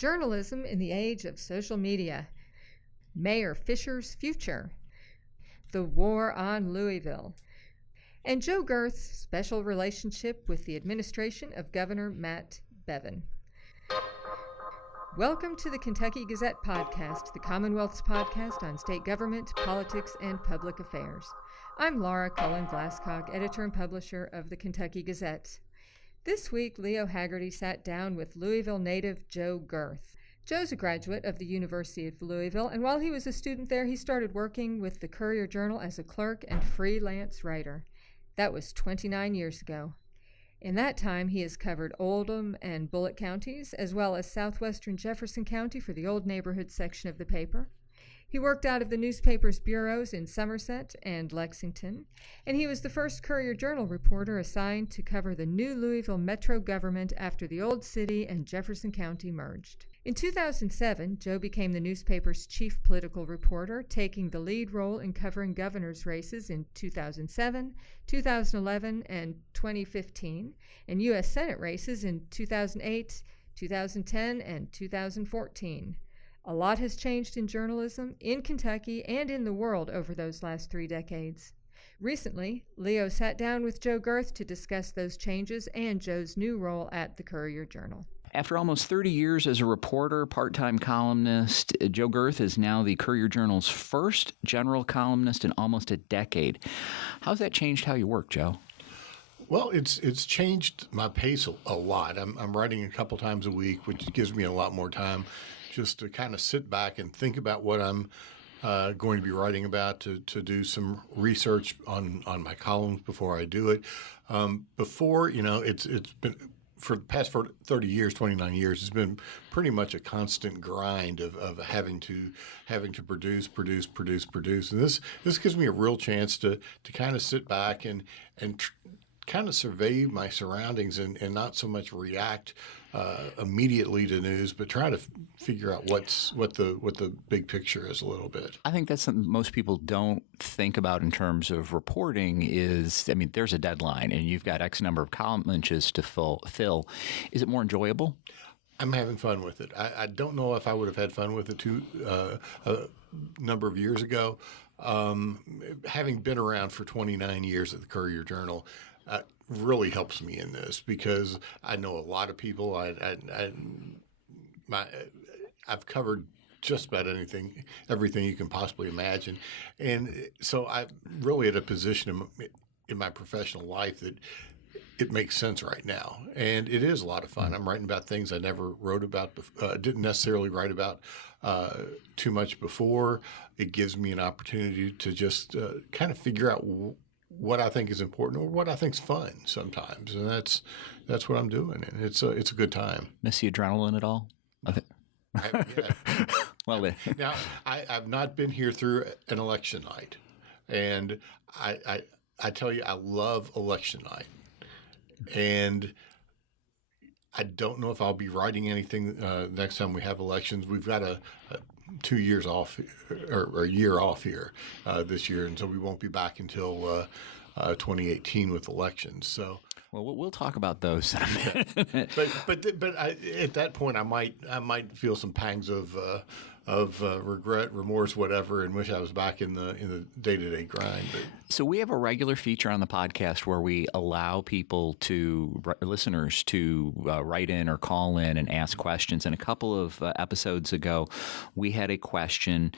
Journalism in the Age of Social Media, Mayor Fisher's Future, The War on Louisville, and Joe Gerth's special relationship with the administration of Governor Matt Bevin. Welcome to the Kentucky Gazette podcast, the Commonwealth's podcast on state government, politics, and public affairs. I'm Laura Cullen-Glasscock, editor and publisher of the Kentucky Gazette. This week, Leo Haggerty sat down with Louisville native Joe Gerth. Joe's a graduate of the University of Louisville, and while he was a student there, he started working with the Courier-Journal as a clerk and freelance writer. That was 29 years ago. In that time, he has covered Oldham and Bullitt counties, as well as southwestern Jefferson County for the Old Neighborhood section of the paper. He worked out of the newspaper's bureaus in Somerset and Lexington, and he was the first Courier-Journal reporter assigned to cover the new Louisville metro government after the Old City and Jefferson County merged. In 2007, Joe became the newspaper's chief political reporter, taking the lead role in covering governor's races in 2007, 2011, and 2015, and U.S. Senate races in 2008, 2010, and 2014. A lot has changed in journalism, in Kentucky, and in the world over those last 3 decades. Recently, Leo sat down with Joe Gerth to discuss those changes and Joe's new role at the Courier-Journal. After almost 30 years as a reporter, part-time columnist, Joe Gerth is now the Courier-Journal's first general columnist in almost a decade. How's that changed how you work, Joe? Well, it's changed my pace a lot. I'm writing a couple times a week, which gives me a lot more time just to kind of sit back and think about what I'm going to be writing about, to do some research on my columns before I do it. Before, it's been for the past 30 years, 29 years, it's been pretty much a constant grind of having to produce. And this gives me a real chance to kind of sit back and kind of survey my surroundings and not so much react immediately to news, but try to figure out what the big picture is a little bit. I think that's something most people don't think about in terms of reporting is, there's a deadline and you've got X number of column inches to fill. Is it more enjoyable? I'm having fun with it. I don't know if I would have had fun with it a number of years ago. Having been around for 29 years at the Courier-Journal, really helps me in this because I know a lot of people. I've covered just about everything you can possibly imagine, and so I'm really at a position in my professional life that it makes sense right now, and it is a lot of fun. I'm writing about things I never wrote about, didn't necessarily write about too much before. It gives me an opportunity to just kind of figure out what I think is important or what I think is fun sometimes, and that's what I'm doing, and it's a good time. Miss the adrenaline at all? Well, now I've not been here through an election night, and I tell you, I love election night, and I don't know if I'll be writing anything next time we have elections. We've got a 2 years off or a year off here this year, and so we won't be back until 2018 with elections. So, well, we'll talk about those in a minute. but at that point, I might feel some pangs of regret, remorse, whatever, and wish I was back in the day-to-day grind. So we have a regular feature on the podcast where we allow listeners to write in or call in and ask questions. And a couple of episodes ago, we had a question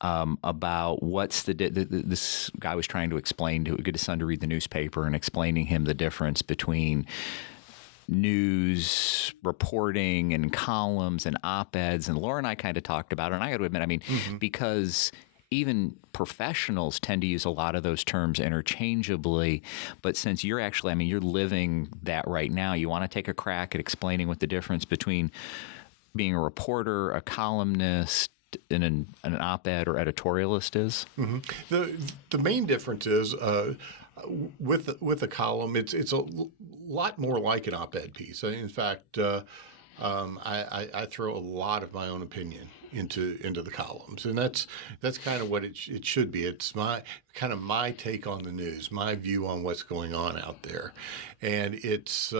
about what's this guy was trying to get his son to read the newspaper and explaining him the difference between news reporting and columns and op-eds, and Laura and I kind of talked about it, and I got to admit, because even professionals tend to use a lot of those terms interchangeably, but since you're actually, you're living that right now, you want to take a crack at explaining what the difference between being a reporter, a columnist, and an op-ed or editorialist is? Mm-hmm. The main difference is with a column, it's a lot more like an op-ed piece. In fact, I throw a lot of my own opinion into the columns, and that's kind of what it should be. It's my take on the news, my view on what's going on out there, and it's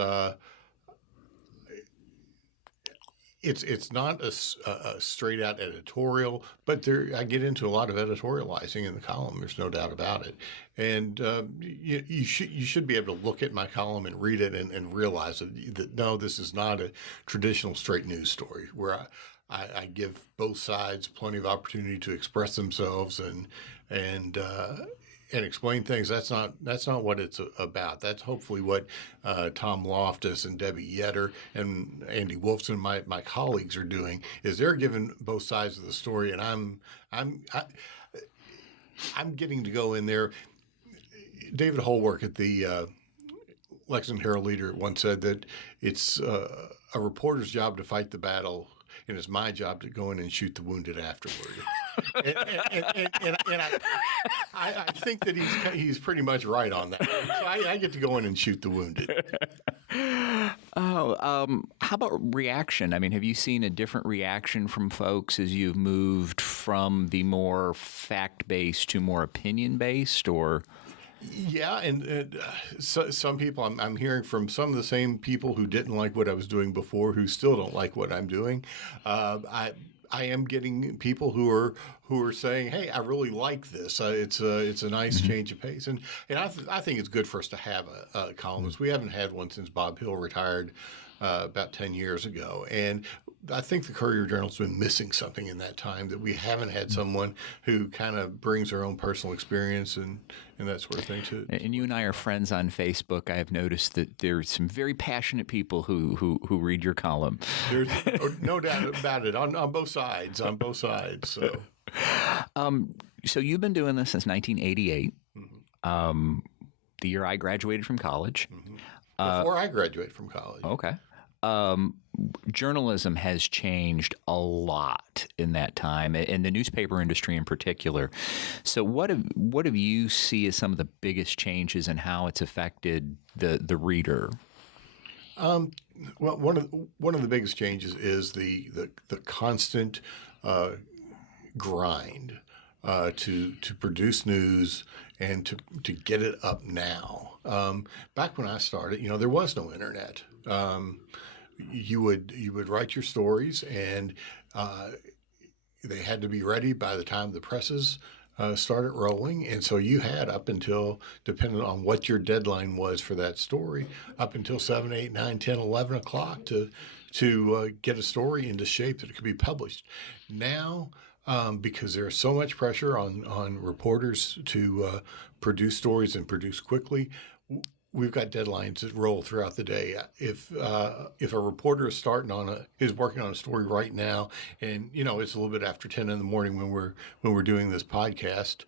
It's not a straight out editorial, but I get into a lot of editorializing in the column. There's no doubt about it. And you should be able to look at my column and read it and realize that no, this is not a traditional straight news story where I give both sides plenty of opportunity to express themselves and explain things. That's not what it's about. That's hopefully what Tom Loftus and Debbie Yetter and Andy Wolfson, my colleagues, are doing. Is they're giving both sides of the story, and I'm getting to go in there. David Holwork at the Lexington Herald-Leader once said that it's a reporter's job to fight the battle, and it's my job to go in and shoot the wounded afterward. and I think that he's pretty much right on that. So I get to go in and shoot the wounded. How about reaction? I mean, have you seen a different reaction from folks as you've moved from the more fact-based to more opinion-based, or? Yeah, and some people, I'm hearing from some of the same people who didn't like what I was doing before, who still don't like what I'm doing. I am getting people who are saying, "Hey, I really like this. It's a nice change of pace," and I think it's good for us to have a columnist. We haven't had one since Bob Hill retired about 10 years ago, and I think the Courier-Journal's been missing something in that time, that we haven't had someone who kind of brings their own personal experience and that sort of thing to it. And you and I are friends on Facebook. I have noticed that there's some very passionate people who read your column. There's no doubt about it on both sides. So, so you've been doing this since 1988, the year I graduated from college. Before I graduated from college. Okay. Journalism has changed a lot in that time, and the newspaper industry in particular. So what have you see as some of the biggest changes and how it's affected the reader? Well, one of the biggest changes is the constant grind to produce news and to get it up now. Back when I started, there was no internet. You would write your stories, and they had to be ready by the time the presses started rolling. And so you had up until, depending on what your deadline was for that story, up until 7, 8, 9, 10, 11 o'clock to get a story into shape that it could be published. Now, because there's so much pressure on reporters to produce stories and produce quickly, we've got deadlines that roll throughout the day. If a reporter is working on a story right now, and it's a little bit after 10 in the morning when we're doing this podcast,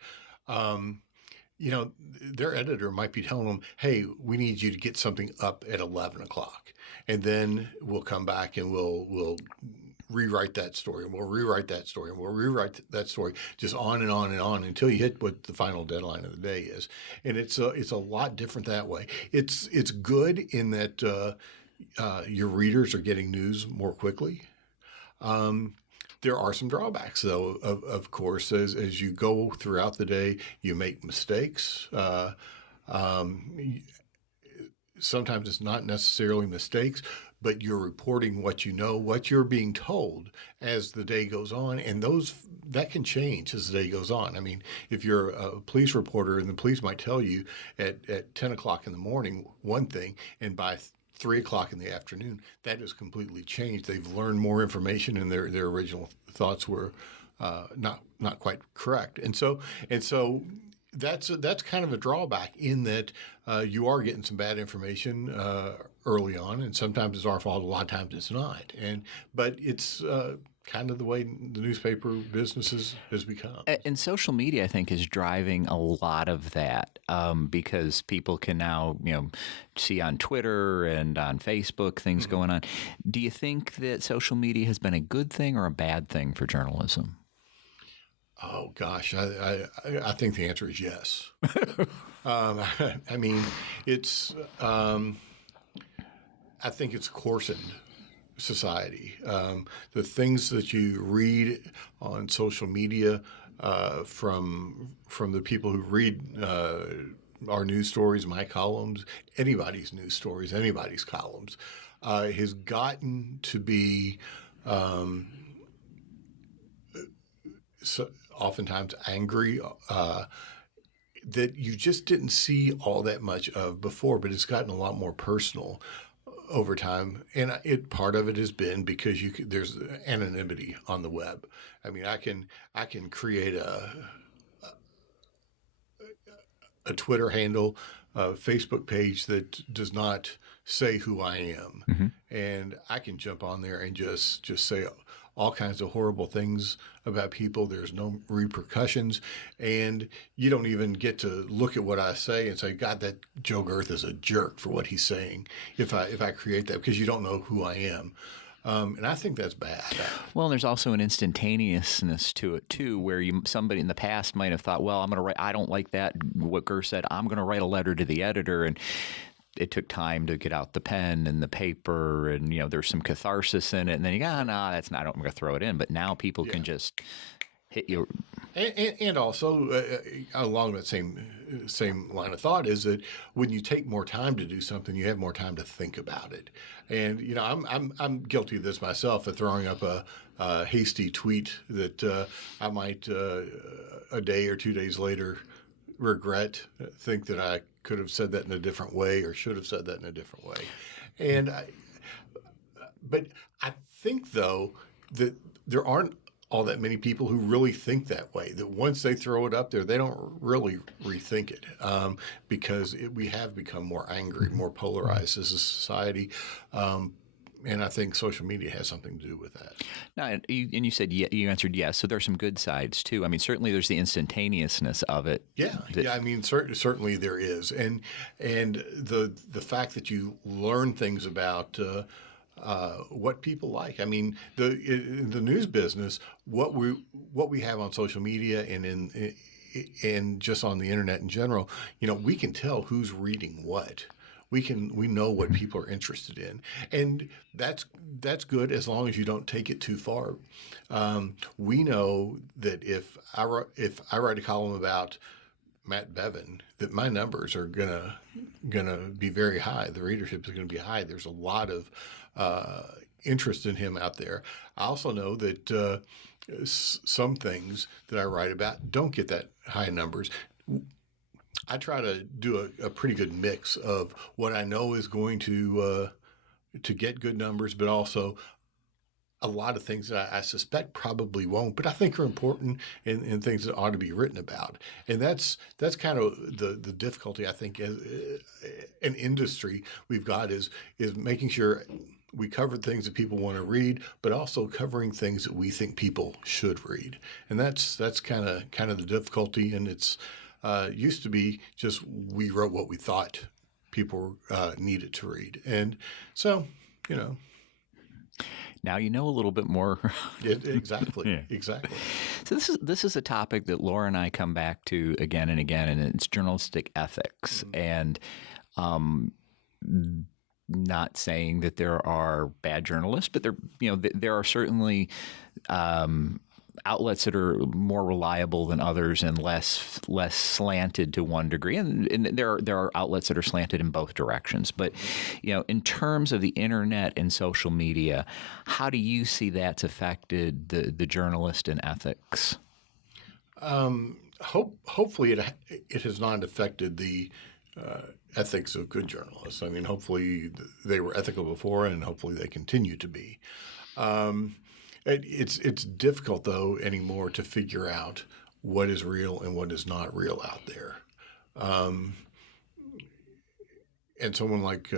their editor might be telling them, "Hey, we need you to get something up at 11 o'clock," and then we'll come back and we'll rewrite that story, and we'll rewrite that story, and we'll rewrite that story, just on and on and on until you hit what the final deadline of the day is. And it's a lot different that way. It's good in that your readers are getting news more quickly. There are some drawbacks, though. Of course, as you go throughout the day, you make mistakes. Sometimes it's not necessarily mistakes, but you're reporting what you know, what you're being told as the day goes on, and that can change as the day goes on. I mean, if you're a police reporter and the police might tell you at 10 o'clock in the morning one thing, and by 3 o'clock in the afternoon, that has completely changed. They've learned more information, and their original thoughts were not quite correct. And so that's kind of a drawback in that you are getting some bad information early on, and sometimes it's our fault. A lot of times it's not. But it's kind of the way the newspaper business has become. And social media, I think, is driving a lot of that because people can now, see on Twitter and on Facebook things going on. Do you think that social media has been a good thing or a bad thing for journalism? Oh gosh, I think the answer is yes. I mean, it's. I think it's coarsened society. The things that you read on social media from the people who read our news stories, my columns, anybody's news stories, anybody's columns, has gotten to be so oftentimes angry, that you just didn't see all that much of before, but it's gotten a lot more personal over time. And part of it has been because there's anonymity on the web. I mean, I can create a Twitter handle, a Facebook page that does not say who I am. Mm-hmm. And I can jump on there and just say all kinds of horrible things about people. There's no repercussions. And you don't even get to look at what I say and say, God, that Joe Gerth is a jerk for what he's saying if I create that, because you don't know who I am. And I think that's bad. Well, there's also an instantaneousness to it too, where somebody in the past might have thought, well, I'm going to write, I don't like that, what Gerth said, I'm going to write a letter to the editor, and it took time to get out the pen and the paper, and there's some catharsis in it, and then you go, no, that's not, I'm going to throw it in. But now people can just hit you. And also along that same line of thought is that when you take more time to do something, you have more time to think about it. And I'm guilty of this myself, of throwing up a hasty tweet that I might a day or 2 days later regret, think that I could have said that in a different way or should have said that in a different way. But I think though that there aren't all that many people who really think that way, that once they throw it up there, they don't really rethink it, because we have become more angry, more polarized as a society. And I think social media has something to do with that. No, and you said you answered yes. So there's some good sides too. I mean, certainly there's the instantaneousness of it. Yeah. I mean, certainly there is, and the fact that you learn things about what people like. I mean, in the news business, what we have on social media and just on the internet in general, we can tell who's reading what. We know what people are interested in, and that's good as long as you don't take it too far. We know that if I write a column about Matt Bevin, that my numbers are gonna be very high. The readership is gonna be high. There's a lot of interest in him out there. I also know that some things that I write about don't get that high numbers. I try to do a pretty good mix of what I know is going to get good numbers, but also a lot of things that I suspect probably won't, but I think are important and things that ought to be written about. And that's kind of the difficulty, I think, as an industry we've got is making sure we cover things that people want to read, but also covering things that we think people should read. And that's kind of the difficulty. And it's used to be just we wrote what we thought people needed to read. And so, now you know a little bit more. Exactly. Yeah. Exactly. So this is a topic that Laura and I come back to again and again, and it's journalistic ethics. Mm-hmm. And not saying that there are bad journalists, but there are certainly outlets that are more reliable than others and less slanted to one degree, and there are outlets that are slanted in both directions. But in terms of the internet and social media, how do you see that's affected the journalist and ethics? Hopefully, it has not affected the ethics of good journalists. I mean, hopefully they were ethical before, and hopefully they continue to be. It's difficult, though, anymore to figure out what is real and what is not real out there. And someone like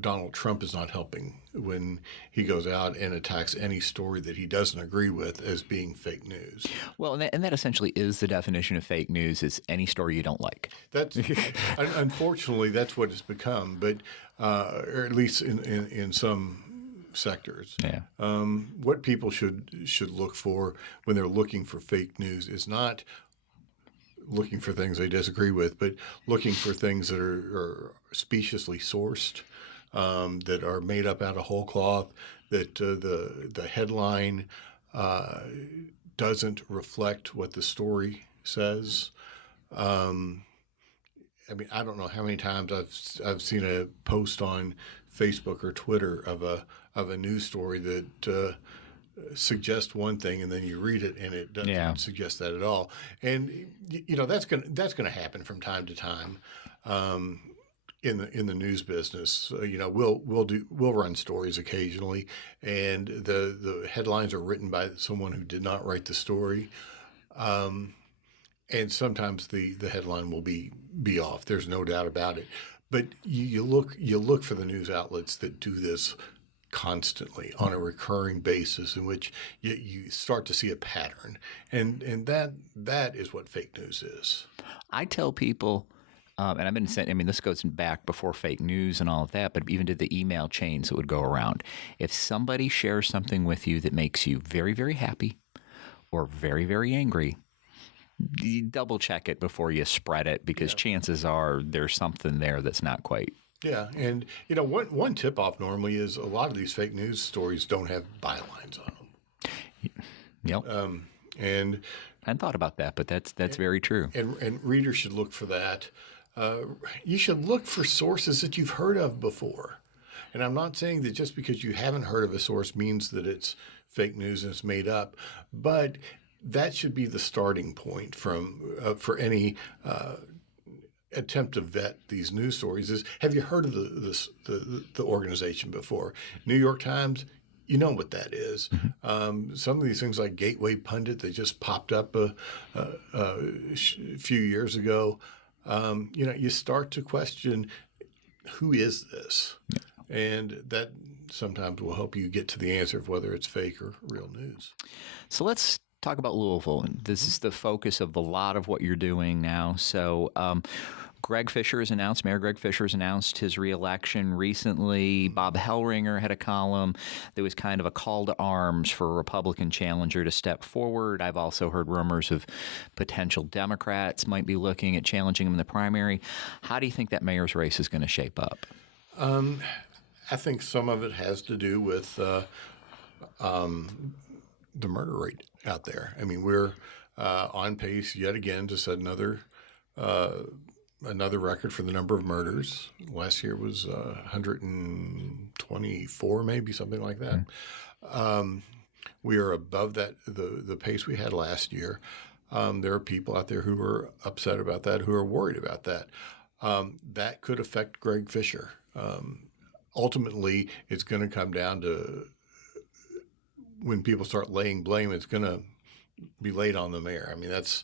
Donald Trump is not helping when he goes out and attacks any story that he doesn't agree with as being fake news. Well, and that essentially is the definition of fake news, is any story you don't like. That's unfortunately, that's what it's become, but or at least in some sectors. Yeah. What people should look for when they're looking for fake news is not looking for things they disagree with, but looking for things that are speciously sourced, that are made up out of whole cloth, that the headline doesn't reflect what the story says. I mean, I don't know how many times I've seen a post on Facebook or Twitter of a news story that suggest one thing, and then you read it and it doesn't suggest that at all. And that's gonna happen from time to time in the news business. We'll run stories occasionally, and the headlines are written by someone who did not write the story. And sometimes the headline will be off. There's no doubt about it. But you look for the news outlets that do this constantly on a recurring basis, in which you start to see a pattern, and that is what fake news is. I tell people, and I've been saying, I mean, this goes back before fake news and all of that, but even to the email chains that would go around. If somebody shares something with you that makes you very, very happy or very, very angry, you double check it before you spread it, because chances are there's something there that's not quite. Yeah, and one tip off normally is a lot of these fake news stories don't have bylines on them. Yep. And I hadn't thought about that, but that's very true. And readers should look for that. You should look for sources that you've heard of before. And I'm not saying that just because you haven't heard of a source means that it's fake news and it's made up, but that should be the starting point for any attempt to vet these news stories. Is, have you heard of the organization before? New York Times, you know what that is. Mm-hmm. Some of these things like Gateway Pundit, they just popped up a few years ago. You start to question, who is this? Yeah. And that sometimes will help you get to the answer of whether it's fake or real news. So let's talk about Louisville. This is the focus of a lot of what you're doing now. So Mayor Greg Fisher has announced his reelection recently. Bob Hellringer had a column that was kind of a call to arms for a Republican challenger to step forward. I've also heard rumors of potential Democrats might be looking at challenging him in the primary. How do you think that mayor's race is going to shape up? I think some of it has to do with the murder rate out there. I mean, we're on pace yet again to set another record for the number of murders. Last year was 124, maybe something like that. Mm-hmm. We are above that the pace we had last year. There are people out there who are upset about that, who are worried about that. That could affect Greg Fisher. Ultimately, it's going to come down to, when people start laying blame, it's going to be laid on the mayor. I mean, that's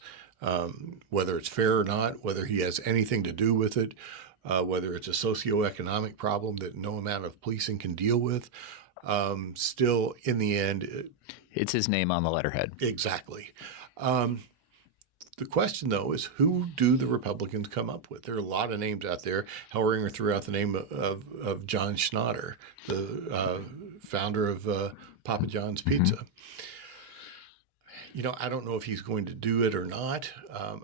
whether it's fair or not, whether he has anything to do with it, whether it's a socioeconomic problem that no amount of policing can deal with. Still, in the end, it's his name on the letterhead. Exactly. The question, though, is who do the Republicans come up with? There are a lot of names out there. Hellringer threw out the name of John Schnatter, the founder of Papa John's Pizza. Mm-hmm. I don't know if he's going to do it or not.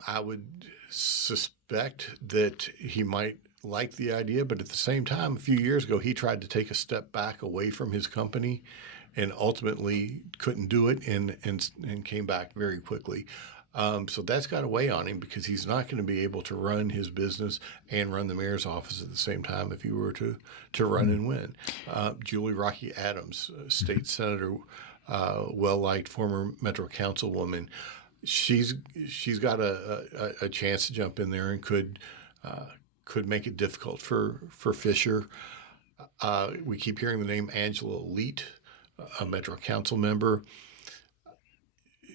I would suspect that he might like the idea, but at the same time, a few years ago, he tried to take a step back away from his company and ultimately couldn't do it and came back very quickly. So that's got to weigh on him, because he's not going to be able to run his business and run the mayor's office at the same time if he were to run and win. Julie Rocky Adams, state senator, well-liked former Metro Councilwoman, she's got a chance to jump in there and could make it difficult for Fisher. We keep hearing the name Angela Leet, a Metro Council member.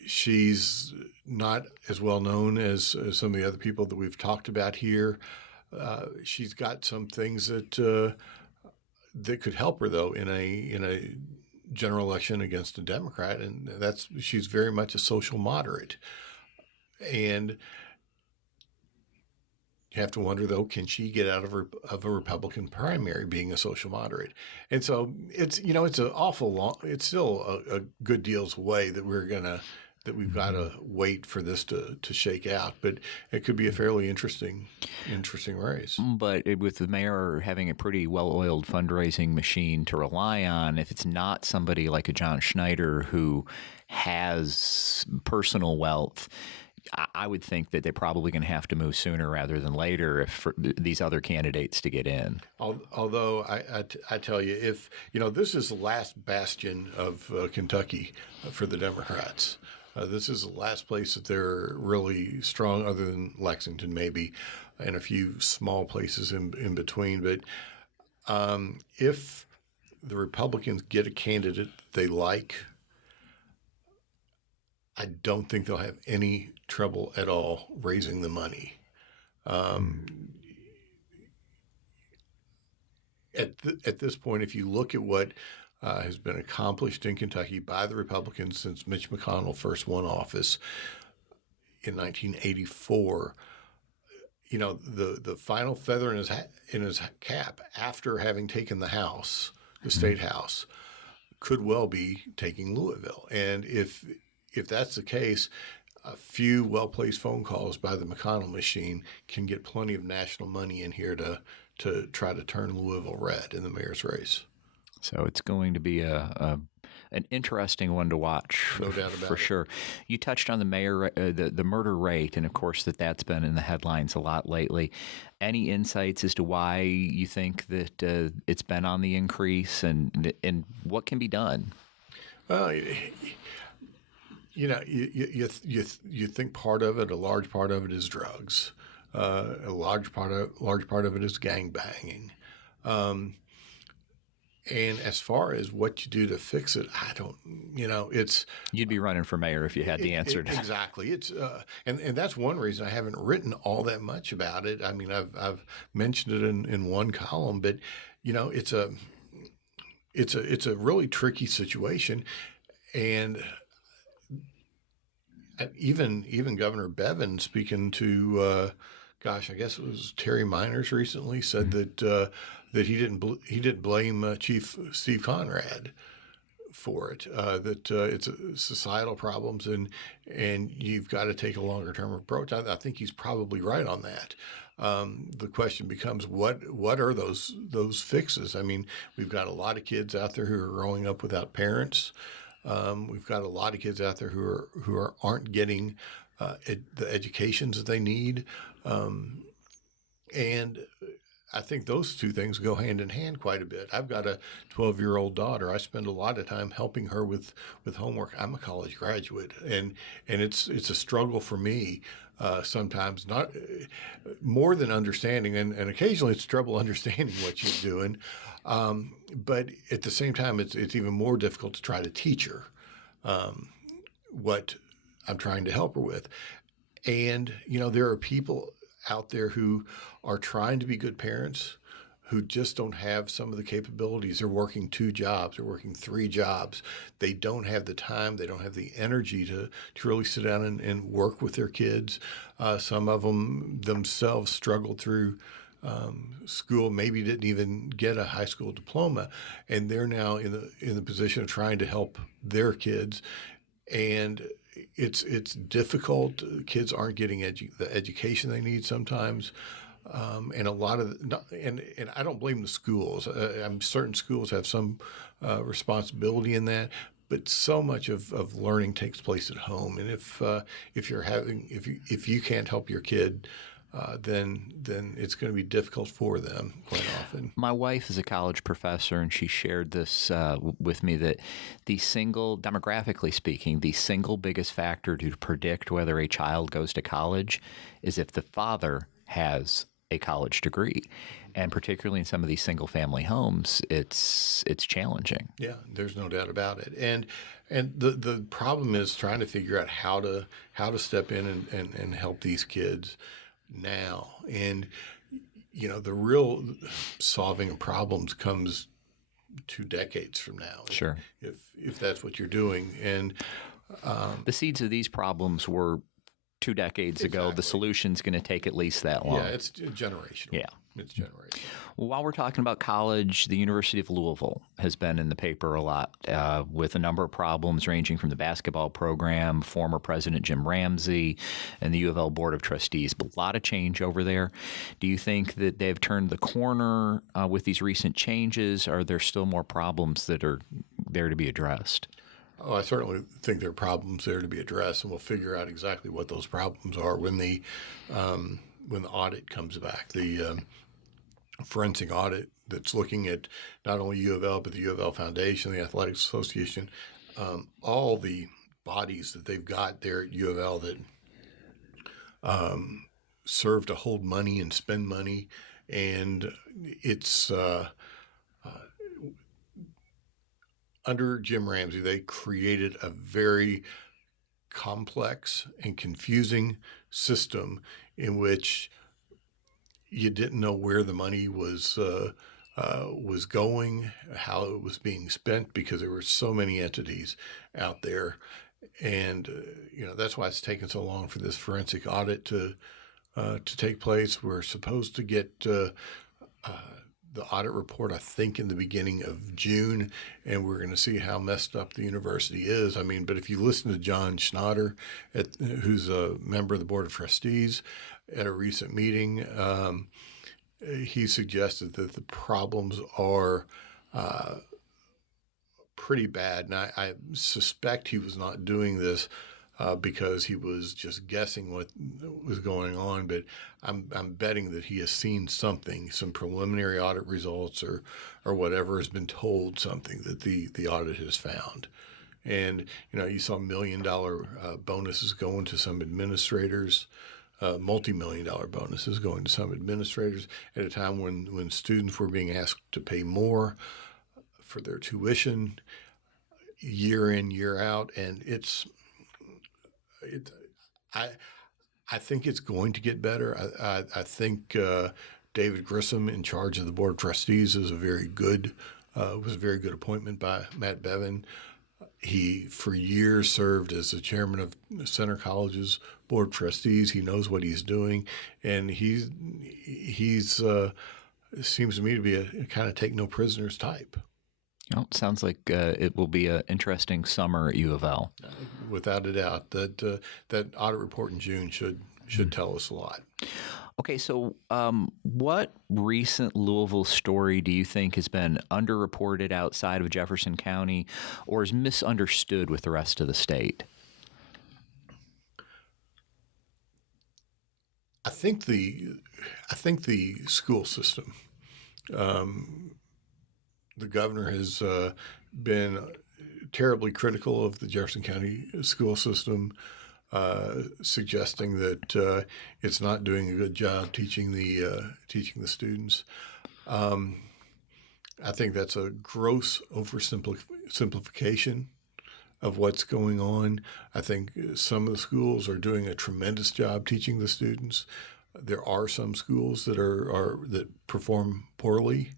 She's not as well known as some of the other people that we've talked about here. She's got some things that could help her, though, in a general election against a Democrat, and she's very much a social moderate. And you have to wonder, though, can she get out of a Republican primary being a social moderate? And so it's an awful long. It's still a good deal's away that we're gonna that we've got to wait for this to shake out. But it could be a fairly interesting race. But with the mayor having a pretty well-oiled fundraising machine to rely on, if it's not somebody like a John Schneider who has personal wealth, I would think that they're probably going to have to move sooner rather than later if for these other candidates to get in. Although I tell you, if this is the last bastion of Kentucky for the Democrats. This is the last place that they're really strong, other than Lexington maybe, and a few small places in between. But if the Republicans get a candidate they like, I don't think they'll have any trouble at all raising the money. At this point, if you look at what has been accomplished in Kentucky by the Republicans since Mitch McConnell first won office in 1984, the final feather in his cap after having taken the House, the state House, could well be taking Louisville. And if that's the case, a few well-placed phone calls by the McConnell machine can get plenty of national money in here to try to turn Louisville red in the mayor's race. So it's going to be an interesting one to watch, no doubt about for it. sure. You touched on the murder rate, and of course that's been in the headlines a lot lately. Any insights as to why you think that it's been on the increase, and what can be done? Well, you think part of it, a large part of it, is drugs. A large part of it is gangbanging. And as far as what you do to fix it, I don't, it's... You'd be running for mayor if you had the answer. Exactly. It's and that's one reason I haven't written all that much about it. I mean, I've mentioned it in one column, but it's a really tricky situation, and even Governor Bevin, speaking to I guess it was Terry Miners recently, said that he didn't blame Chief Steve Conrad for it. That it's societal problems, and you've got to take a longer term approach. I think he's probably right on that. The question becomes, what are those fixes? I mean, we've got a lot of kids out there who are growing up without parents. We've got a lot of kids out there who aren't getting the educations that they need, and I think those two things go hand in hand quite a bit. I've got a 12-year-old daughter. I spend a lot of time helping her with homework. I'm a college graduate, and it's a struggle for me sometimes, not more than understanding, and occasionally it's trouble understanding what she's doing. But at the same time, it's even more difficult to try to teach her what I'm trying to help her with. And, there are people out there who are trying to be good parents who just don't have some of the capabilities. They're working 2 jobs, they're working 3 jobs. They don't have the time, they don't have the energy to really sit down and work with their kids. Some of them themselves struggled through school, maybe didn't even get a high school diploma, and they're now in the position of trying to help their kids. And it's difficult. Kids aren't getting the education they need sometimes, and a lot of and I don't blame the schools. I'm certain schools have some responsibility in that, but so much of learning takes place at home. And if you can't help your kid, then it's going to be difficult for them quite often. My wife is a college professor, and she shared this with me, that demographically speaking, the single biggest factor to predict whether a child goes to college is if the father has a college degree. And particularly in some of these single-family homes, it's challenging. Yeah, there's no doubt about it. And the problem is trying to figure out how to step in and help these kids now. And the real solving of problems comes 2 decades from now. Sure. If that's what you're doing. And the seeds of these problems were 2 decades ago. Exactly. The solution's going to take at least that long. Yeah, it's generational. Yeah. it's generated. Well, while we're talking about college, the University of Louisville has been in the paper a lot with a number of problems ranging from the basketball program, former President Jim Ramsey, and the U of L Board of Trustees. But a lot of change over there. Do you think that they've turned the corner with these recent changes? Or are there still more problems that are there to be addressed? Oh, I certainly think there are problems there to be addressed, and we'll figure out exactly what those problems are when the audit comes back. The forensic audit that's looking at not only U of L, but the U of L Foundation, the Athletics Association, all the bodies that they've got there at U of L that serve to hold money and spend money. And it's under Jim Ramsey, they created a very complex and confusing system in which you didn't know where the money was going, how it was being spent, because there were so many entities out there, and that's why it's taken so long for this forensic audit to take place. We're supposed to get the audit report, I think, in the beginning of June, and we're going to see how messed up the university is. I mean, but if you listen to John Schnatter, who's a member of the Board of Trustees, at a recent meeting, he suggested that the problems are pretty bad. And I suspect he was not doing this because he was just guessing what was going on. But I'm betting that he has seen something, some preliminary audit results or whatever, has been told something that the audit has found. And, you saw $1 million bonuses going to some administrators. Multi-million-dollar bonuses going to some administrators at a time when students were being asked to pay more for their tuition year in, year out. And I think it's going to get better. I think David Grissom, in charge of the Board of Trustees, was a very good appointment by Matt Bevin. He, for years, served as the chairman of Center College's Board of Trustees. He knows what he's doing, and he's seems to me to be a kind of take no prisoners type. Well, it sounds like it will be an interesting summer at U of L. Without a doubt, that audit report in June should tell us a lot. Okay, so what recent Louisville story do you think has been underreported outside of Jefferson County or is misunderstood with the rest of the state? I think the school system. The governor has been terribly critical of the Jefferson County school system, suggesting that it's not doing a good job teaching the students. I think that's a gross oversimplification of what's going on. I think some of the schools are doing a tremendous job teaching the students. There are some schools that perform poorly.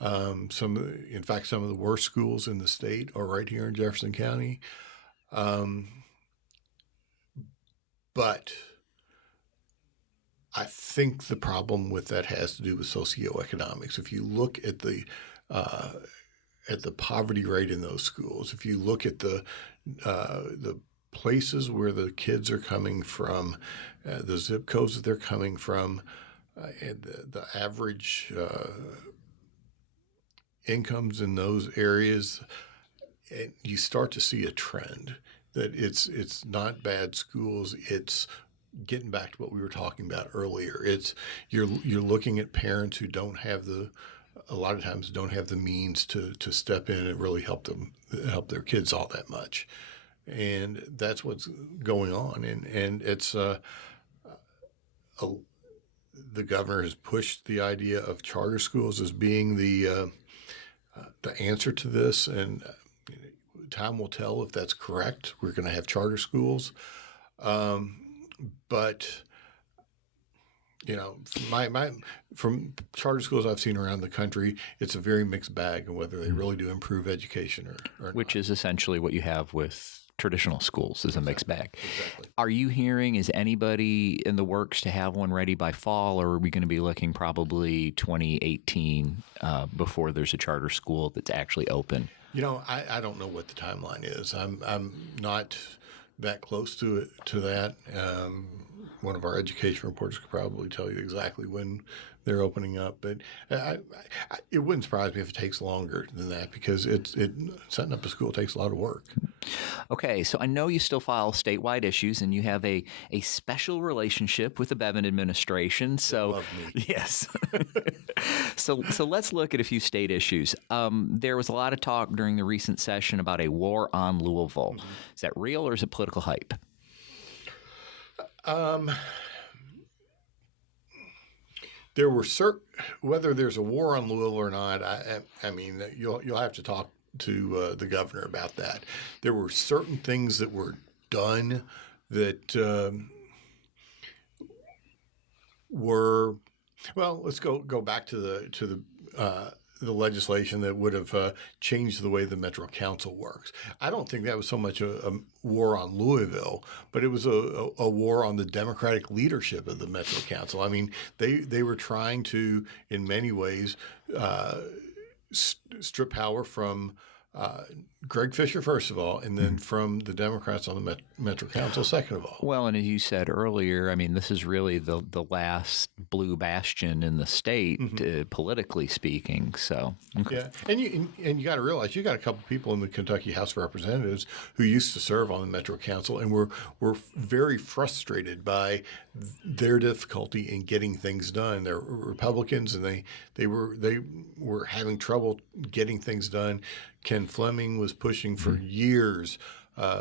Some of the worst schools in the state are right here in Jefferson County. But I think the problem with that has to do with socioeconomics. If you look at the poverty rate in those schools, if you look at the places where the kids are coming from, the zip codes that they're coming from, and the average incomes in those areas, you start to see a trend that it's not bad schools. It's getting back to what we were talking about earlier. It's you're looking at parents who a lot of times don't have the means to step in and really help their kids all that much, and that's what's going on. And it's the governor has pushed the idea of charter schools as being the answer to this, and time will tell if that's correct. We're going to have charter schools, but from charter schools I've seen around the country, it's a very mixed bag of whether they really do improve education or which not. is essentially what you have with traditional schools is a mixed bag. Exactly. Are you hearing, is anybody in the works to have one ready by fall, or are we going to be looking probably 2018 before there's a charter school that's actually open? I don't know what the timeline is. I'm not that close to that. One of our education reporters could probably tell you exactly when they're opening up, but it wouldn't surprise me if it takes longer than that, because setting up a school takes a lot of work. Okay, so I know you still file statewide issues, and you have a special relationship with the Bevin administration. So, love me. Yes. So let's look at a few state issues. There was a lot of talk during the recent session about a war on Louisville. Mm-hmm. Is that real, or is it political hype? There were whether there's a war on Louisville or not. I mean, you'll have to talk to the governor about that. There were certain things that were done that were, well, let's go back to the legislation that would have changed the way the Metro Council works. I don't think that was so much a war on Louisville, but it was a war on the democratic leadership of the Metro Council. I mean, they were trying to, in many ways, strip power from Greg Fisher, first of all, and then from the Democrats on the Metro Council, second of all. Well, and as you said earlier, I mean, this is really the last blue bastion in the state, politically speaking. So, okay. Yeah, and you got to realize you got a couple people in the Kentucky House of Representatives who used to serve on the Metro Council and were very frustrated by their difficulty in getting things done. They're Republicans, and they were having trouble getting things done. Ken Fleming was pushing for years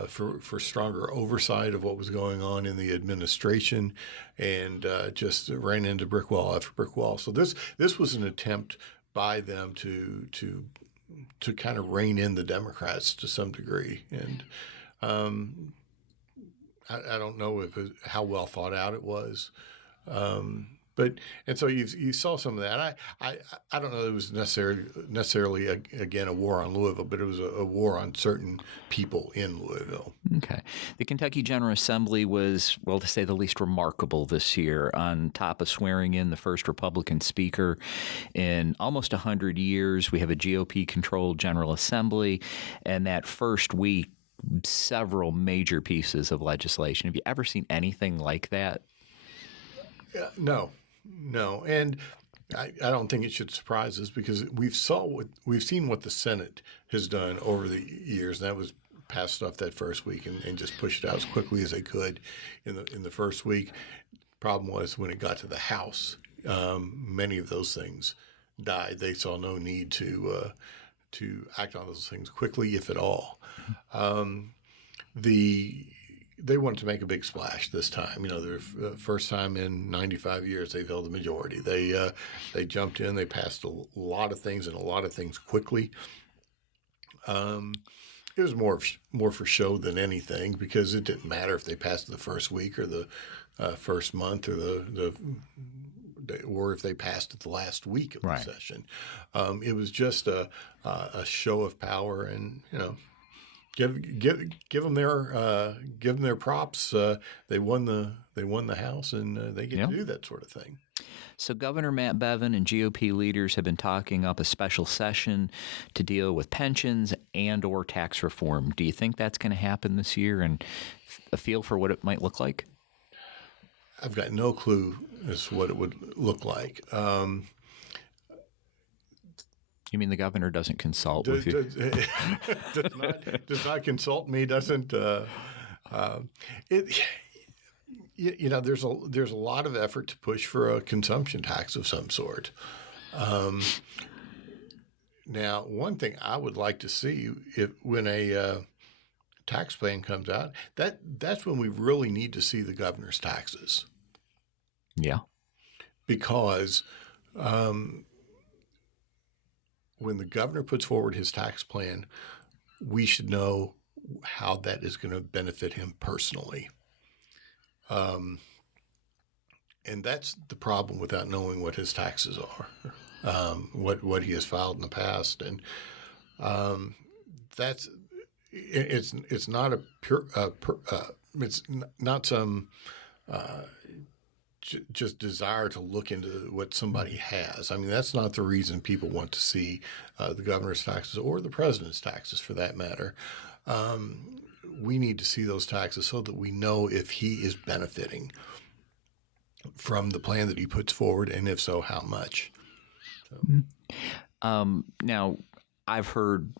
for stronger oversight of what was going on in the administration, and just ran into brick wall after brick wall. So this was an attempt by them to kind of rein in the Democrats to some degree, and I don't know how well thought out it was. And so you saw some of that. I don't know that it was necessarily again a war on Louisville, but it was a war on certain people in Louisville. Okay. The Kentucky General Assembly was, well, to say the least, remarkable this year, on top of swearing in the first Republican speaker in almost 100 years. We have a GOP-controlled General Assembly, and that first week, several major pieces of legislation. Have you ever seen anything like that? No, and I don't think it should surprise us, because we've seen what the Senate has done over the years, and that was pass stuff that first week and just push it out as quickly as they could in the first week. Problem was, when it got to the House, many of those things died. They saw no need to act on those things quickly, if at all. They wanted to make a big splash this time. Their first time in 95 years they've held the majority. They jumped in. They passed a lot of things, and a lot of things quickly. It was more for show than anything, because it didn't matter if they passed the first week or the first month or if they passed it the last week of the session. It was just a show of power, and give them their props. They won the House, and they get to do that sort of thing. So Governor Matt Bevin and GOP leaders have been talking up a special session to deal with pensions and/or tax reform. Do you think that's going to happen this year, and a feel for what it might look like? I've got no clue as to what it would look like. You mean the governor doesn't consult with you? Does not consult me. Doesn't there's a lot of effort to push for a consumption tax of some sort. Now, one thing I would like to see, when a tax plan comes out, that's when we really need to see the governor's taxes. Yeah, because when the governor puts forward his tax plan, we should know how that is going to benefit him personally. And that's the problem without knowing what his taxes are, what he has filed in the past. And it's not a pure it's not some just desire to look into what somebody has. I mean, that's not the reason people want to see the governor's taxes or the president's taxes, for that matter. We need to see those taxes so that we know if he is benefiting from the plan that he puts forward, and if so, how much. So. Now, I've heard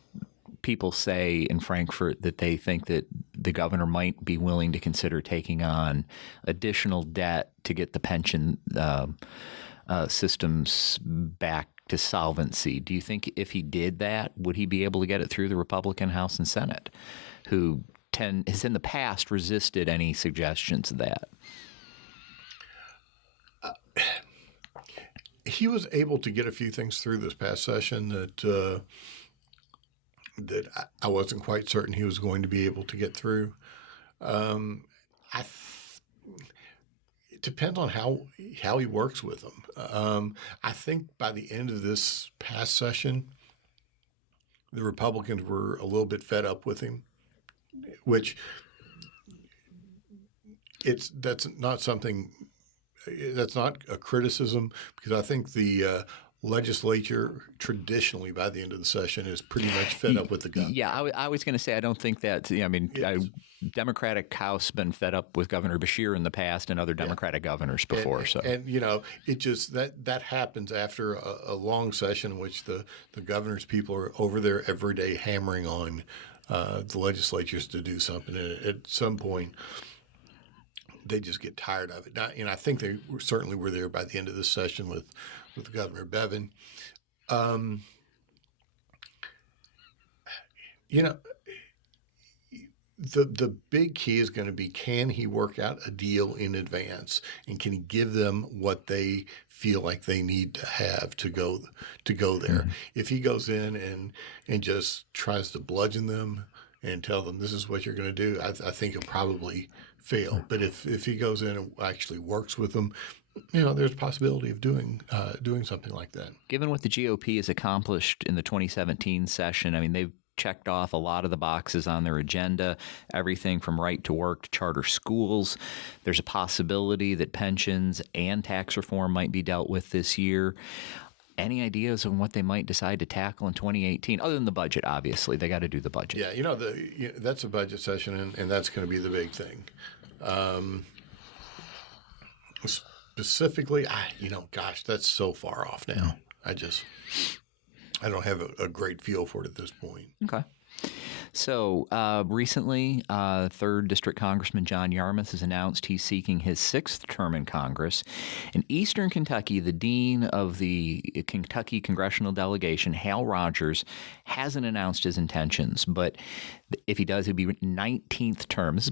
people say in Frankfurt that they think that the governor might be willing to consider taking on additional debt to get the pension systems back to solvency. Do you think if he did that, would he be able to get it through the Republican House and Senate, who has in the past resisted any suggestions of that? He was able to get a few things through this past session that I wasn't quite certain he was going to be able to get through. It depends on how he works with them. I think by the end of this past session, the Republicans were a little bit fed up with him, which that's not a criticism, because I think the legislature traditionally by the end of the session is pretty much fed up with the governor. Yeah, I was going to say I don't think that. I mean, Democratic House been fed up with Governor Beshear in the past and other Democratic governors before. And it just that happens after a long session in which the governor's people are over there every day hammering on the legislatures to do something. And at some point, they just get tired of it. And I think they certainly were there by the end of this session with Governor Bevin. The big key is going to be, can he work out a deal in advance, and can he give them what they feel like they need to have to go there? Mm-hmm. If he goes in and just tries to bludgeon them and tell them this is what you're going to do, I think he'll probably fail. But if he goes in and actually works with them, there's a possibility of doing something like that. Given what the GOP has accomplished in the 2017 session, I mean, they've checked off a lot of the boxes on their agenda, everything from right to work to charter schools. There's a possibility that pensions and tax reform might be dealt with this year. Any ideas on what they might decide to tackle in 2018, other than the budget? Obviously, they got to do the budget. Yeah, that's a budget session, and that's going to be the big thing. Specifically, gosh, that's so far off now. I don't have a great feel for it at this point. Okay. So recently, 3rd District Congressman John Yarmuth has announced he's seeking his 6th term in Congress. In Eastern Kentucky, the dean of the Kentucky Congressional Delegation, Hal Rogers, hasn't announced his intentions. But if he does, it'd be 19th term. This is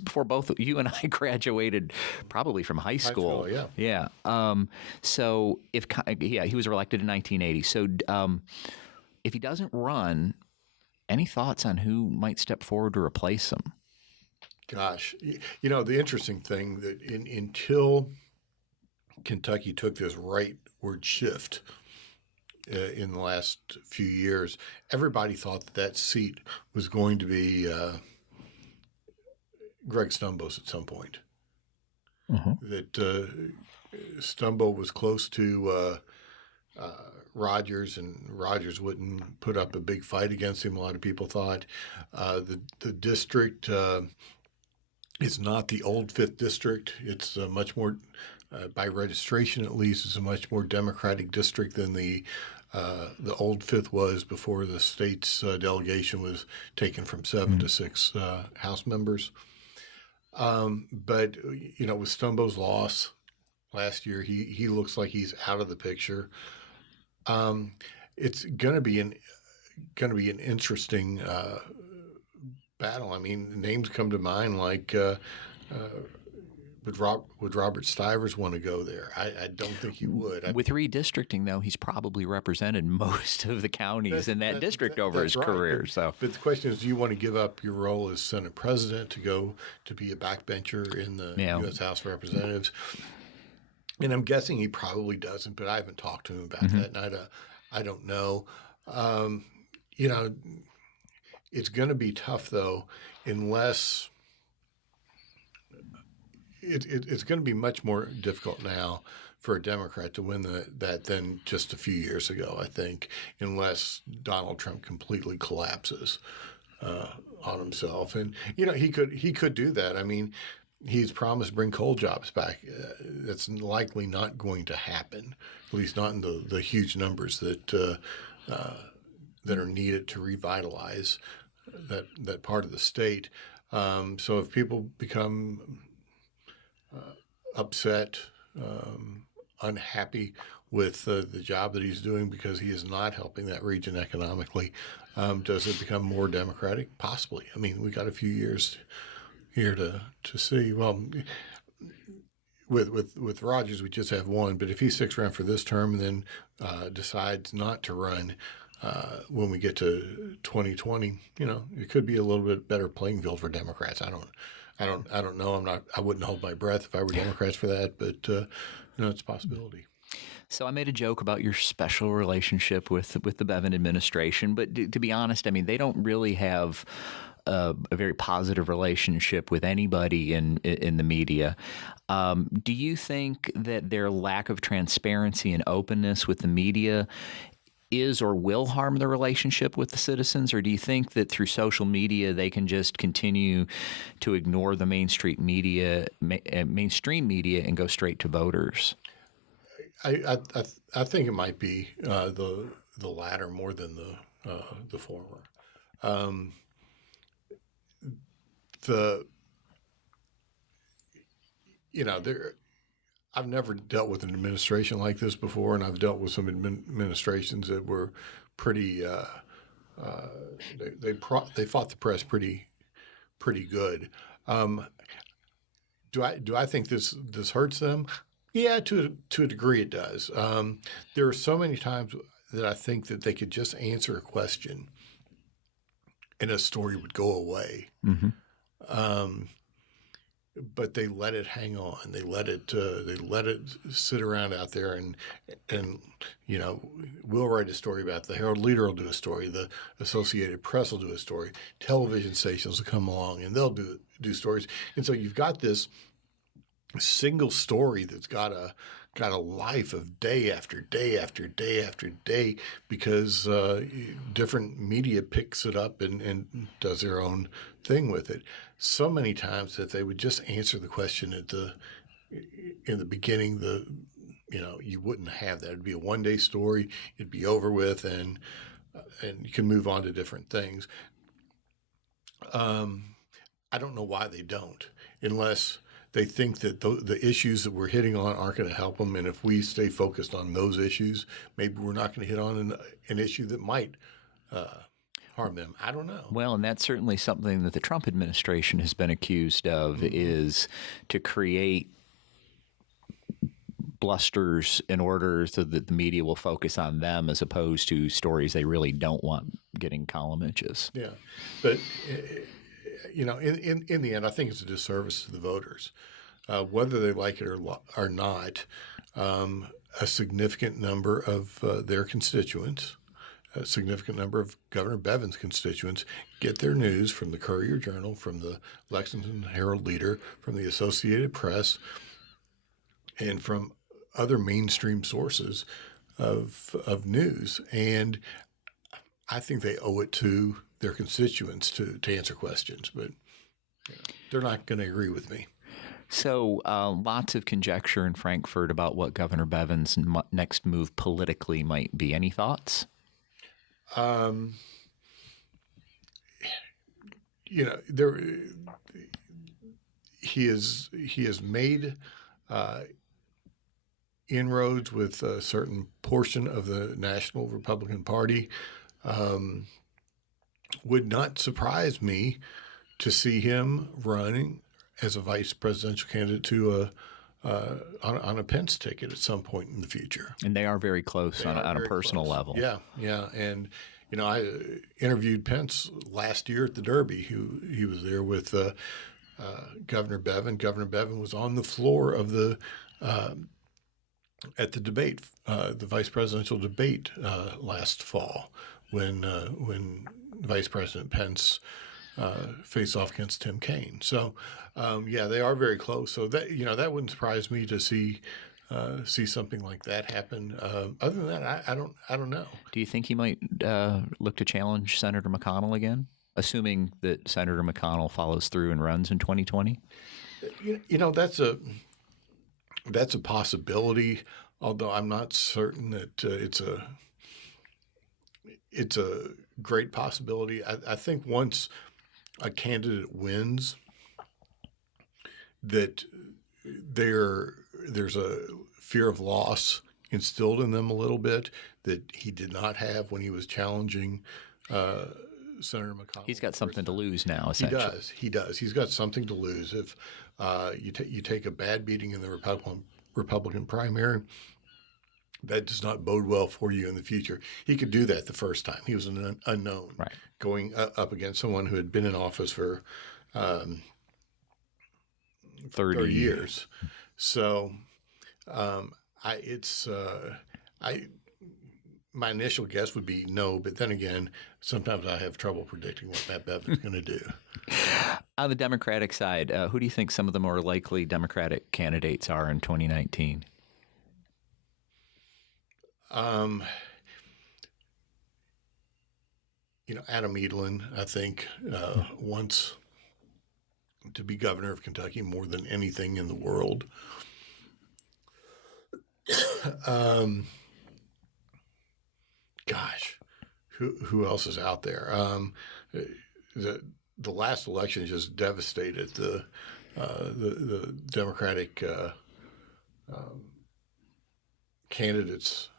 before both you and I graduated, probably from high school. Yeah. So he was elected in 1980. So if he doesn't run, any thoughts on who might step forward to replace him? Gosh, the interesting thing that until Kentucky took this rightward shift in the last few years, everybody thought that seat was going to be Greg Stumbos at some point. Mm-hmm. That Stumbo was close to Rogers, and Rogers wouldn't put up a big fight against him. A lot of people thought the district is not the old 5th district. It's much more, by registration at least, it's a much more Democratic district than the old 5th was before the state's delegation was taken from 7 to 6 House members. But with Stumbo's loss last year, he looks like he's out of the picture. It's going to be an interesting battle. I mean, names come to mind like would Robert Stivers want to go there? I don't think he would. With redistricting, though, he's probably represented most of the counties in that district over his career. But the question is, do you want to give up your role as Senate President to go to be a backbencher in the U.S. House of Representatives? And I'm guessing he probably doesn't, but I haven't talked to him about that, and I don't know. It's going to be tough, though, unless it's going to be much more difficult now for a Democrat to win that than just a few years ago, I think, unless Donald Trump completely collapses on himself. And, he could do that. I mean, he's promised to bring coal jobs back. That's likely not going to happen, at least not in the huge numbers that are needed to revitalize that part of the state. So if people become upset, unhappy with the job that he's doing because he is not helping that region economically, does it become more democratic? Possibly. I mean, we got a few years here to see. Well, with Rogers, we just have one. But if he sticks around for this term and then decides not to run when we get to 2020, it could be a little bit better playing field for Democrats. I don't know. I wouldn't hold my breath if I were Democrats for that, but it's a possibility. So I made a joke about your special relationship with the Bevin administration, but to be honest, I mean, they don't really have a very positive relationship with anybody in the media. Do you think that their lack of transparency and openness with the media is or will harm the relationship with the citizens, or do you think that through social media they can just continue to ignore the mainstream media and go straight to voters? I think it might be the latter more than the former. I've never dealt with an administration like this before, and I've dealt with some administrations that were pretty. They fought the press pretty good. Do I think this hurts them? Yeah, to a degree it does. There are so many times that I think that they could just answer a question, and a story would go away. Mm-hmm. But they let it hang on. They let it sit around out there, and we'll write a story about it. The Herald Leader will do a story. The Associated Press will do a story. Television stations will come along and they'll do stories. And so you've got this single story that's got a life of day after day after day after day because different media picks it up and does their own thing with it. So many times that they would just answer the question in the beginning. You wouldn't have that. It'd be a one-day story. It'd be over with, and you can move on to different things. I don't know why they don't, unless they think that the issues that we're hitting on aren't going to help them. And if we stay focused on those issues, maybe we're not going to hit on an issue that might harm them. I don't know. Well, and that's certainly something that the Trump administration has been accused of, mm-hmm. is to create blusters in order so that the media will focus on them as opposed to stories they really don't want getting column inches. Yeah. But in the end, I think it's a disservice to the voters, whether they like it or not. A significant number of their constituents, a significant number of Governor Bevin's constituents, get their news from the Courier-Journal, from the Lexington Herald Leader, from the Associated Press, and from other mainstream sources of news. And I think they owe it to their constituents to answer questions, but they're not going to agree with me. So lots of conjecture in Frankfurt about what Governor Bevin's next move politically might be. Any thoughts? He has made inroads with a certain portion of the National Republican Party. Would not surprise me to see him running as a vice presidential candidate to on a Pence ticket at some point in the future. And they are very close on a personal level. Yeah. And, I interviewed Pence last year at the Derby. He was there with Governor Bevin. Governor Bevin was on the floor of at the debate, the vice presidential debate last fall when Vice President Pence face off against Tim Kaine. So, yeah, they are very close. So that wouldn't surprise me to see something like that happen. Other than that, I don't know. Do you think he might look to challenge Senator McConnell again, assuming that Senator McConnell follows through and runs in 2020? That's a possibility. Although I'm not certain that it's a great possibility. I think once a candidate wins, that there's a fear of loss instilled in them a little bit that he did not have when he was challenging Senator McConnell. He's got something to lose now, essentially. He does. He's got something to lose. If you take a bad beating in the Republican primary, that does not bode well for you in the future. He could do that the first time. He was an unknown, right, going up against someone who had been in office for 30 years. So my initial guess would be no, but then again, sometimes I have trouble predicting what Matt Bevin's going to do. On the Democratic side, who do you think some of the more likely Democratic candidates are in 2019? Adam Edlin, I think, wants to be governor of Kentucky more than anything in the world. Gosh, who else is out there? The last election just devastated the Democratic candidates.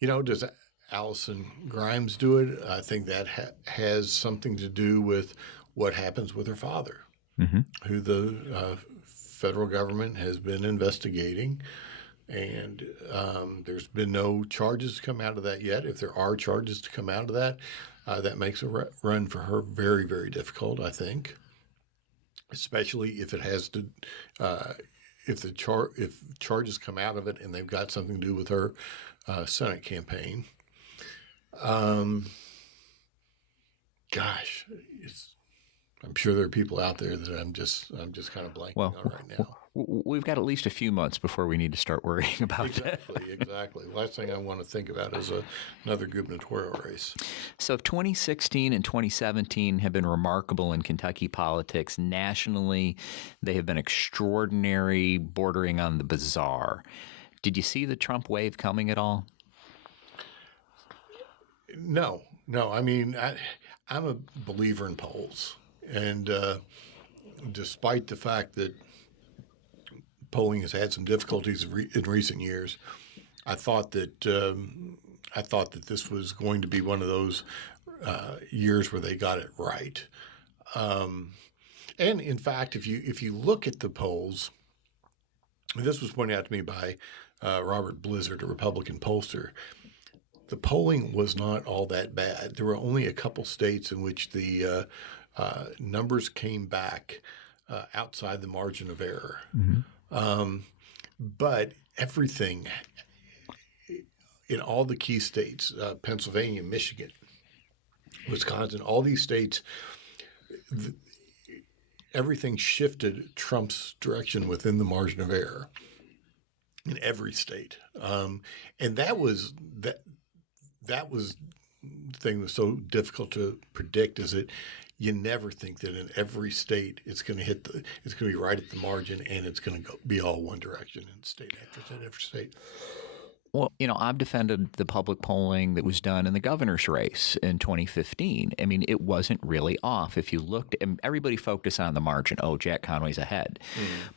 Does Allison Grimes do it? I think that has something to do with what happens with her father, who the federal government has been investigating. And there's been no charges to come out of that yet. If there are charges to come out of that, that makes a run for her very, very difficult, I think, especially if it has to if charges come out of it and they've got something to do with her Senate campaign. Gosh, I'm sure there are people out there that I'm just kind of blanking on right now. We've got at least a few months before we need to start worrying about that. Exactly. Last thing I want to think about is another gubernatorial race. So if 2016 and 2017 have been remarkable in Kentucky politics, nationally, they have been extraordinary, bordering on the bizarre. Did you see the Trump wave coming at all? No. I mean, I'm a believer in polls. And despite the fact that polling has had some difficulties in recent years, I thought that this was going to be one of those years where they got it right. And in fact, if you look at the polls, and this was pointed out to me by Robert Blizzard, a Republican pollster, the polling was not all that bad. There were only a couple states in which the numbers came back outside the margin of error. But everything in all the key states, Pennsylvania, Michigan, Wisconsin, all these states, everything shifted Trump's direction within the margin of error in every state. And that was the thing that was so difficult to predict, is that you never think that in every state it's going to be right at the margin and it's going to be all one direction in state after state after state. Well, I've defended the public polling that was done in the governor's race in 2015. I mean, it wasn't really off. If you looked, everybody focused on the margin. Oh, Jack Conway's ahead.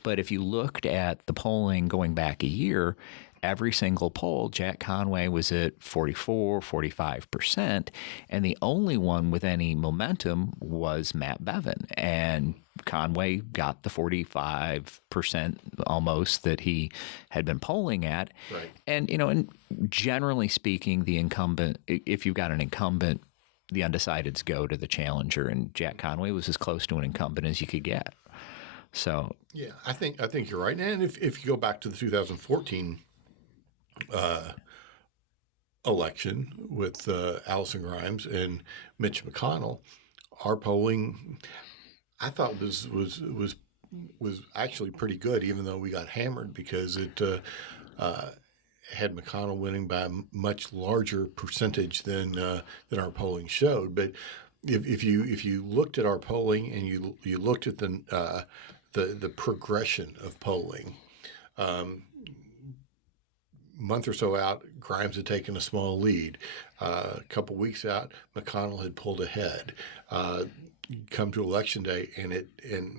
But if you looked at the polling going back a year, every single poll, Jack Conway was at 44, 45%, and the only one with any momentum was Matt Bevin. And Conway got the 45% almost that he had been polling at. Right. And, and generally speaking, the incumbent, if you've got an incumbent, the undecideds go to the challenger, and Jack Conway was as close to an incumbent as you could get. So yeah, I think you're right. And if you go back to the 2014 election with Allison Grimes and Mitch McConnell, our polling, I thought was actually pretty good, even though we got hammered because it had McConnell winning by a much larger percentage than our polling showed. But if you looked at our polling and you looked at the progression of polling, month or so out, Grimes had taken a small lead. A couple weeks out, McConnell had pulled ahead. Come to election day, and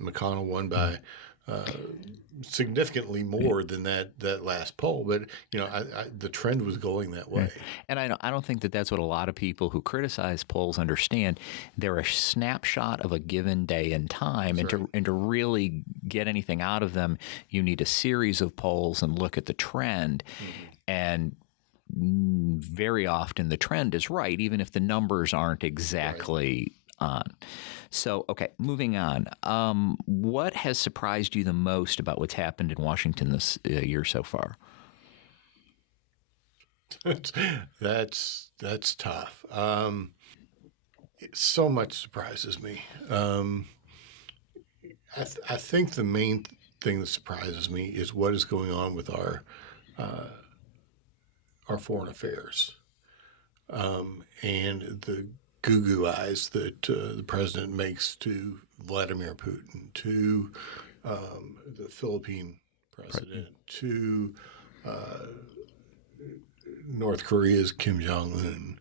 McConnell won by significantly more than that last poll. But the trend was going that way. And I don't think that's what a lot of people who criticize polls understand. They're a snapshot of a given day and time, and to really get anything out of them, you need a series of polls and look at the trend. And very often the trend is right, even if the numbers aren't exactly on. So, okay, moving on. What has surprised you the most about what's happened in Washington this year so far? That's tough. So much surprises me. I think the main thing that surprises me is what is going on with our foreign affairs and the goo-goo eyes that the president makes to Vladimir Putin, to the Philippine president, to North Korea's Kim Jong-un.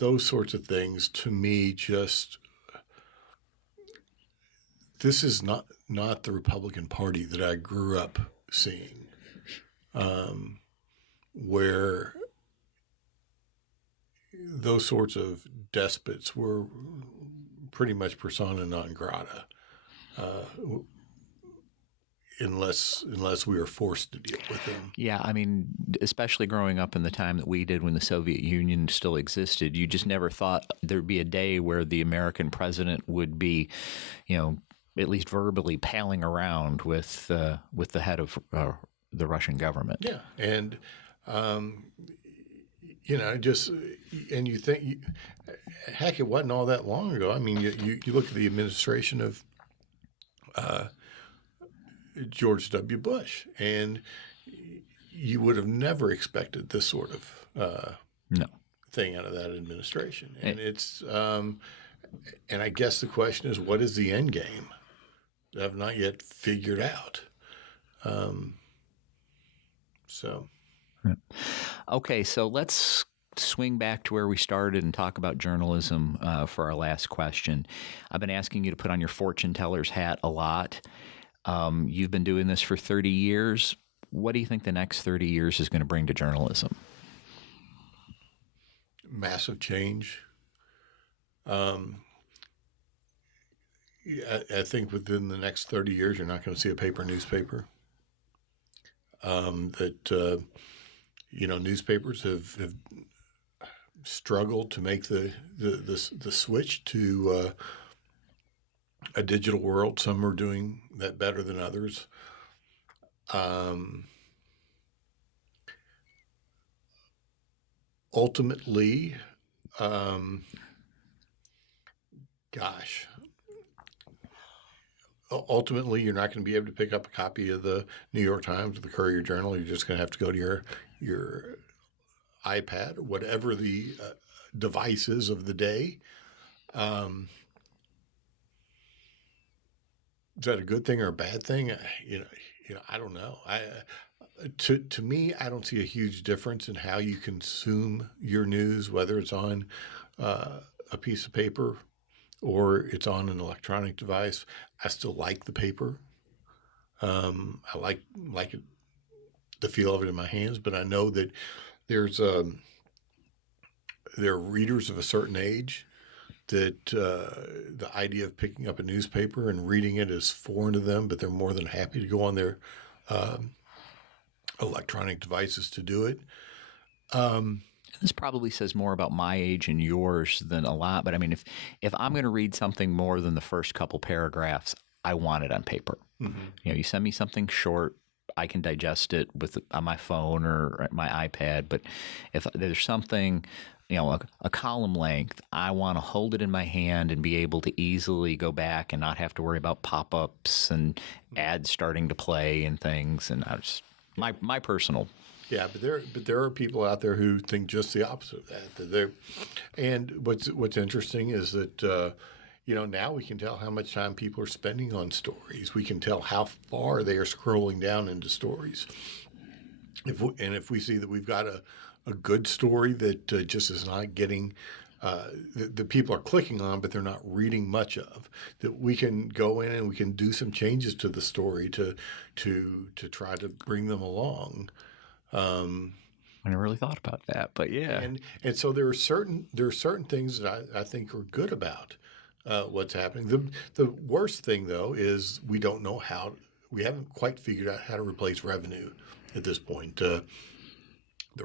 Those sorts of things, to me, this is not the Republican Party that I grew up seeing, where those sorts of despots were pretty much persona non grata, unless we were forced to deal with them. Yeah, I mean, especially growing up in the time that we did when the Soviet Union still existed, you just never thought there'd be a day where the American president would be, at least verbally palling around with the head of the Russian government. Yeah, and and you think, heck, it wasn't all that long ago. I mean, you look at the administration of George W. Bush, and you would have never expected this sort of thing out of that administration. And it's and I guess the question is, what is the end game? I've not yet figured out. Okay, so let's swing back to where we started and talk about journalism for our last question. I've been asking you to put on your fortune teller's hat a lot. You've been doing this for 30 years. What do you think the next 30 years is going to bring to journalism? Massive change. I think within the next 30 years, you're not going to see a paper newspaper. Newspapers have struggled to make the switch to a digital world. Some are doing that better than others. Ultimately, ultimately, you're not going to be able to pick up a copy of the New York Times or the Courier-Journal. You're just going to have to go to your iPad or whatever the device is of the day. Is that a good thing or a bad thing? I don't know. To me, I don't see a huge difference in how you consume your news, whether it's on a piece of paper or it's on an electronic device. I still like the paper. I like it, the feel of it in my hands, but I know that there are readers of a certain age that the idea of picking up a newspaper and reading it is foreign to them, but they're more than happy to go on their electronic devices to do it. This probably says more about my age and yours than a lot, but I mean, if I'm going to read something more than the first couple paragraphs, I want it on paper. Mm-hmm. You send me something short, I can digest it on my phone or my iPad. But if there's something, a column length, I want to hold it in my hand and be able to easily go back and not have to worry about pop-ups and ads starting to play and things. And I just my personal. Yeah, but there are people out there who think just the opposite of that. And what's interesting is that now we can tell how much time people are spending on stories. We can tell how far they are scrolling down into stories. If we see that we've got a good story that just is not getting that people are clicking on, but they're not reading much of, that we can go in and we can do some changes to the story to try to bring them along. I never really thought about that, but yeah. And so there are certain things that I think are good about what's happening. The worst thing though is we haven't quite figured out how to replace revenue at this point. The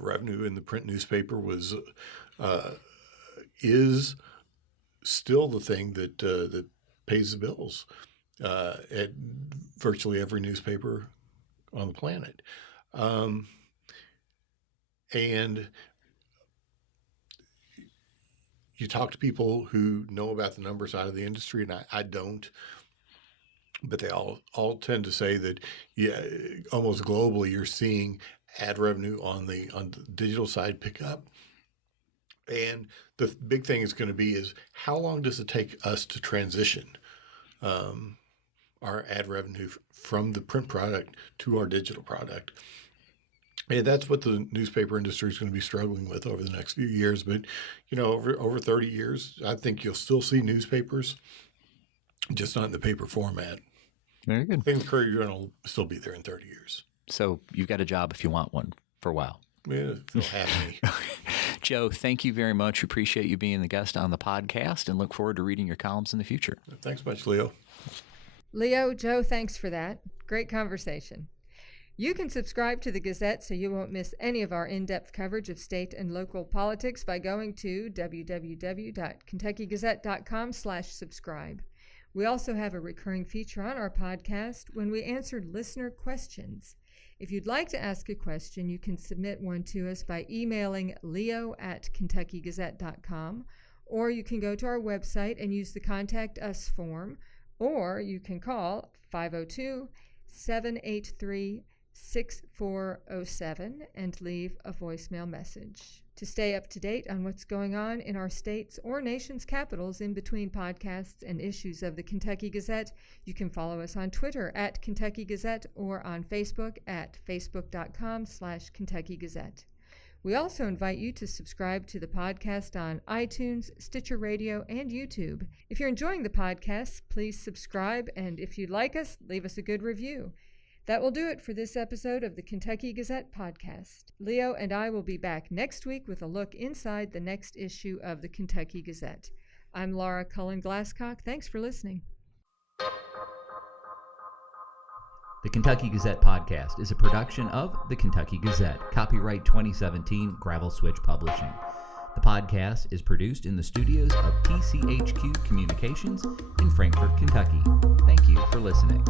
revenue in the print newspaper is still the thing that pays the bills at virtually every newspaper on the planet. And you talk to people who know about the numbers out of the industry, and I don't, but they all tend to say that, almost globally, you're seeing ad revenue on the digital side pick up. And the big thing is going to be is how long does it take us to transition our ad revenue from the print product to our digital product? And that's what the newspaper industry is going to be struggling with over the next few years. But, over 30 years, I think you'll still see newspapers, just not in the paper format. Very good. I think the Courier-Journal will still be there in 30 years. So you've got a job if you want one for a while. Yeah, they'll have me. Joe, thank you very much. Appreciate you being the guest on the podcast and look forward to reading your columns in the future. Thanks much, Leo. Leo, Joe, thanks for that. Great conversation. You can subscribe to the Gazette so you won't miss any of our in-depth coverage of state and local politics by going to www.kentuckygazette.com/subscribe. We also have a recurring feature on our podcast when we answer listener questions. If you'd like to ask a question, you can submit one to us by emailing leo@kentuckygazette.com, or you can go to our website and use the Contact Us form, or you can call 502-783-6407 and leave a voicemail message. To stay up to date on what's going on in our states or nation's capitals in between podcasts and issues of the Kentucky Gazette, you can follow us on Twitter @Kentucky Gazette or on Facebook at facebook.com/Kentucky Gazette. We also invite you to subscribe to the podcast on iTunes, Stitcher Radio, and YouTube. If you're enjoying the podcast, please subscribe, and if you like us, leave us a good review. That will do it for this episode of the Kentucky Gazette podcast. Leo and I will be back next week with a look inside the next issue of the Kentucky Gazette. I'm Laura Cullen-Glasscock. Thanks for listening. The Kentucky Gazette podcast is a production of the Kentucky Gazette, copyright 2017, Gravel Switch Publishing. The podcast is produced in the studios of TCHQ Communications in Frankfort, Kentucky. Thank you for listening.